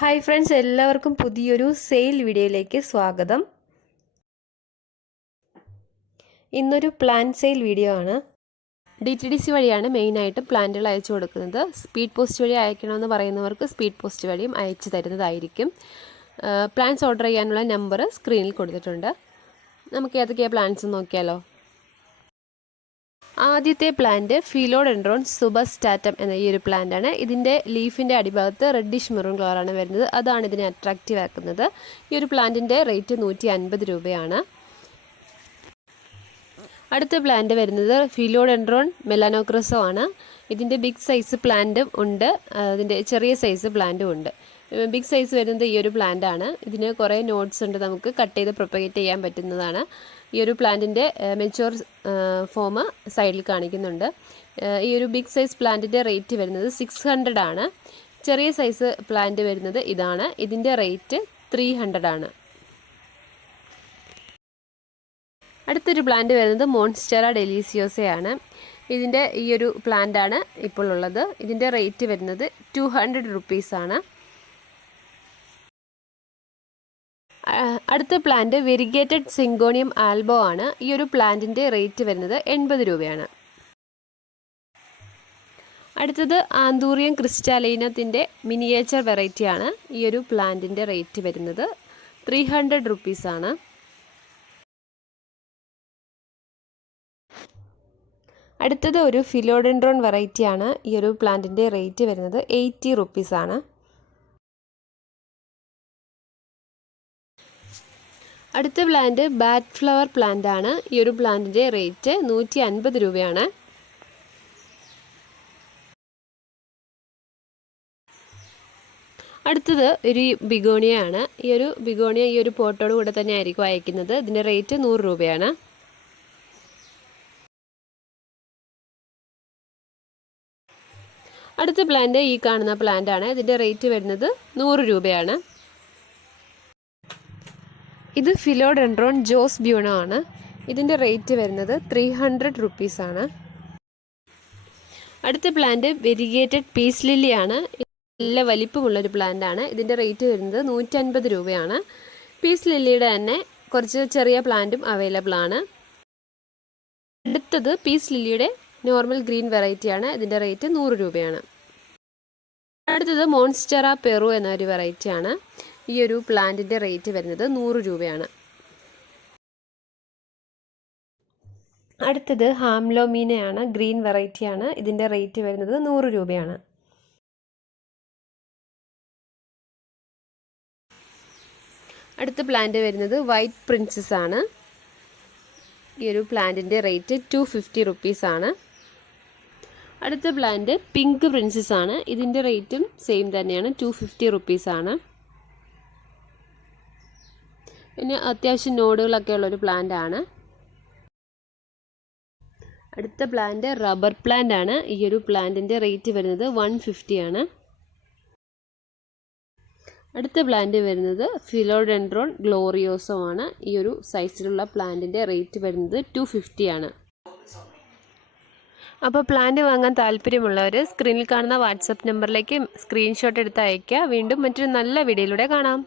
Hi friends, എല്ലാവർക്കും പുതിയൊരു sale വീഡിയോയിലേക്ക് സ്വാഗതം. ഇന്നൊരു പ്ലാന്റ് സെയിൽ വീഡിയോ ആണ്. DTDC വഴിയാണ് മെയിനായിട്ട് പ്ലാന്റുകൾ അയച്ചു കൊടുക്കുന്നത്. സ്പീഡ് പോസ്റ്റ് വഴി അയക്കണമെന്ന് പറയുന്നവർക്ക് സ്പീഡ് പോസ്റ്റ് വഴിയും അയച്ചു തരുന്നതായിരിക്കും. പ്ലാന്റ്സ് ഓർഡർ ചെയ്യാനുള്ള നമ്പർ സ്ക്രീനിൽ കൊടുത്തിട്ടുണ്ട്. നമുക്ക് ഏതൊക്കെയാണ് പ്ലാന്റ്സ് നോക്കിയാലോ. ആദ്യത്തെ പ്ലാന്റ് ഫിലോഡെൻഡ്രോൺ സുബസ്റ്റാറ്റം എന്ന ഈ ഒരു പ്ലാന്റ് ആണ്. ഇതിൻ്റെ ലീഫിൻ്റെ അടിഭാഗത്ത് റെഡിഷ് മെറൂൺ കളറാണ് വരുന്നത്. അതാണ് ഇതിനെ അട്രാക്റ്റീവ് ആക്കുന്നത്. ഈ ഒരു പ്ലാന്റിൻ്റെ റേറ്റ് 150 രൂപയാണ്. അടുത്ത പ്ലാന്റ് വരുന്നത് ഫിലോഡെൻഡ്രോൺ മെലാനോക്രസോ ആണ്. ഇതിൻ്റെ ബിഗ് സൈസ് പ്ലാന്റും ഉണ്ട്, അതിൻ്റെ ചെറിയ സൈസ് പ്ലാന്റും ഉണ്ട്. ബിഗ് സൈസ് വരുന്നത് ഈ ഒരു പ്ലാന്റ് ആണ്. ഇതിന് കുറേ നോട്ട്സ് ഉണ്ട്, നമുക്ക് കട്ട് ചെയ്ത് പ്രൊപ്പഗേറ്റ് ചെയ്യാൻ പറ്റുന്നതാണ്. ഈ ഒരു പ്ലാന്റിൻ്റെ മെച്യൂർ ഫോം സൈഡിൽ കാണിക്കുന്നുണ്ട്. ഈ ഒരു ബിഗ് സൈസ് പ്ലാന്റിൻ്റെ റേറ്റ് വരുന്നത് 600 ആണ്. ചെറിയ സൈസ് പ്ലാന്റ് വരുന്നത് ഇതാണ്. ഇതിൻ്റെ റേറ്റ് 300 ആണ്. അടുത്തൊരു പ്ലാന്റ് വരുന്നത് മോൺസ്റ്റെറ ഡെലീസിയോസയാണ്. ഇതിൻ്റെ ഈ ഒരു പ്ലാന്റ് ആണ് ഇപ്പോൾ ഉള്ളത്. ഇതിൻ്റെ റേറ്റ് വരുന്നത് 200 റുപ്പീസാണ്. അടുത്ത പ്ലാന്റ് വെരിഗേറ്റഡ് സിങ്കോണിയം ആൽബോ ആണ്. ഈ ഒരു പ്ലാന്റിൻ്റെ റേറ്റ് വരുന്നത് 80 രൂപയാണ്. അടുത്തത് ആന്തൂറിയം ക്രിസ്റ്റാലൈനത്തിൻ്റെ മിനിയേച്ചർ വെറൈറ്റിയാണ്. ഈ ഒരു പ്ലാന്റിൻ്റെ റേറ്റ് വരുന്നത് 300 റുപ്പീസാണ്. അടുത്തത് ഒരു ഫിലോഡെൻഡ്രോൺ വെറൈറ്റിയാണ്. ഈ ഒരു പ്ലാന്റിൻ്റെ റേറ്റ് വരുന്നത് 80 റുപ്പീസാണ്. അടുത്ത പ്ലാന്റ് ബാറ്റ് ഫ്ലവർ പ്ലാന്റ് ആണ്. ഈ ഒരു പ്ലാന്റിൻ്റെ റേറ്റ് 150 രൂപയാണ്. അടുത്തത് ഒരു ബിഗോണിയ ആണ്. ഈ ഒരു ബിഗോണിയ ഈ ഒരു പോട്ടോട് കൂടെ തന്നെ ആയിരിക്കും അയക്കുന്നത്. ഇതിൻ്റെ റേറ്റ് 100 രൂപയാണ്. അടുത്ത പ്ലാന്റ് ഈ കാണുന്ന പ്ലാന്റ് ആണ്. ഇതിൻ്റെ റേറ്റ് വരുന്നത് 100 രൂപയാണ്. ഇത് ഫിലോഡെൻഡ്രോൺ ജോസ് ബ്യൂണോ ആണ്. ഇതിൻ്റെ റേറ്റ് വരുന്നത് 300 റുപ്പീസാണ്. അടുത്ത പ്ലാന്റ് വെരിഗേറ്റഡ് പീസ് ലില്ലി ആണ്. നല്ല വലിപ്പമുള്ളൊരു പ്ലാന്റ് ആണ്. ഇതിൻ്റെ റേറ്റ് വരുന്നത് 150 രൂപയാണ്. പീസ് ലില്ലിയുടെ തന്നെ കുറച്ച് ചെറിയ പ്ലാന്റും അവൈലബിൾ ആണ്. അടുത്തത് പീസ് ലില്ലിയുടെ നോർമൽ ഗ്രീൻ വെറൈറ്റിയാണ്. ഇതിൻ്റെ റേറ്റ് 100 രൂപയാണ്. അടുത്തത് മോൺസ്റ്റെറ പെറു എന്നൊരു വെറൈറ്റിയാണ്. ഈ ഒരു പ്ലാന്റിൻ്റെ റേറ്റ് വരുന്നത് 100 രൂപയാണ്. അടുത്തത് ഹാംലോമീനയാണ്. ഗ്രീൻ വെറൈറ്റിയാണ്. ഇതിൻ്റെ റേറ്റ് വരുന്നത് 100 രൂപയാണ്. അടുത്ത പ്ലാന്റ് വരുന്നത് വൈറ്റ് പ്രിൻസസ് ആണ്. ഈ ഒരു പ്ലാന്റിൻ്റെ റേറ്റ് 250 റുപ്പീസാണ്. അടുത്ത പ്ലാന്റ് പിങ്ക് പ്രിൻസസ് ആണ്. ഇതിൻ്റെ റേറ്റും സെയിം തന്നെയാണ്, 250 റുപ്പീസാണ്. പിന്നെ അത്യാവശ്യം നോഡുകളൊക്കെ ഉള്ളൊരു പ്ലാന്റ് ആണ്. അടുത്ത പ്ലാന്റ് റബ്ബർ പ്ലാന്റ് ആണ്. ഈ ഒരു പ്ലാന്റിൻ്റെ റേറ്റ് വരുന്നത് 150 ആണ്. അടുത്ത പ്ലാന്റ് വരുന്നത് ഫിലോഡെൻഡ്രോൺ ഗ്ലോറിയോസോ ആണ്. ഈ ഒരു സൈസിലുള്ള പ്ലാന്റിൻ്റെ റേറ്റ് വരുന്നത് 250 ആണ്. അപ്പോൾ പ്ലാന്റ് വാങ്ങാൻ താല്പര്യമുള്ളവർ സ്ക്രീനിൽ കാണുന്ന വാട്സപ്പ് നമ്പറിലേക്ക് സ്ക്രീൻഷോട്ട് എടുത്ത് അയയ്ക്കുക. വീണ്ടും മറ്റൊരു നല്ല വീഡിയോയിലൂടെ കാണാം.